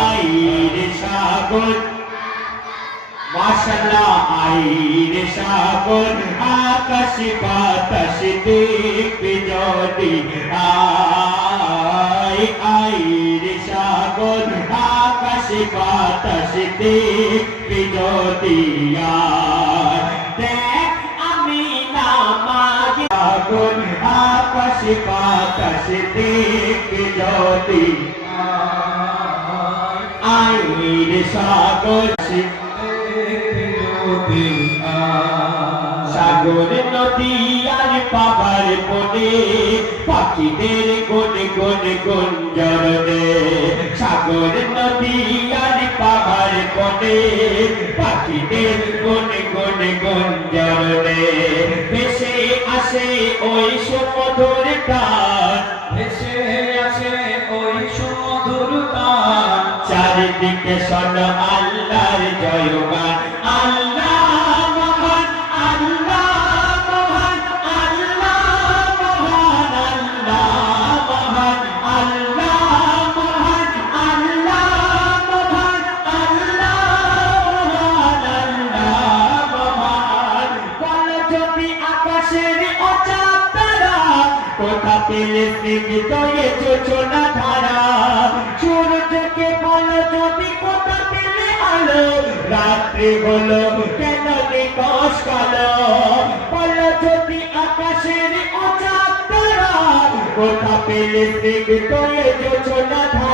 আইরে সাগর মাশাআল্লাহ আইরে সাগর আকাশ বাতাস দেখবি যদি আইরে সাগর আকাশ বাতাস দেখবি যদি দেখ আমি নামাজ সাগর আকাশ বাতাস দেখবি যদি আইরে সাগর সাগর নদী আর পাবার বনে পাখিদের গুন গুন গুঞ্জরনে সাগর নদী আর পাবার বনে পাখিদের গুন গুন গুঞ্জরনে ভেসে আসে ওই সুমধুর গান ভেসে আসে ওই সুমধুর গান চারিদিকে শোন আল্লাহর জয়গান আল্লাহ মহান আল্লাহ মহান আল্লাহ মহান আল্লাহ মহান আল্লাহ মহান আল্লাহ মহান আল্লাহ মহান আল্লাহ মহান বল যদি আকাশের অচাপ তারা কোথা পেলে স্নিগ্ধ এ যোজনা ধারা সূর্যকে বল যদি কোথা পেলে আলো রাত্রি হলো কেন নিকশ কালো বল যদি আকাশের অচাপ তারা কোথা পেলে স্নিগ্ধ এ যোজনা ধারা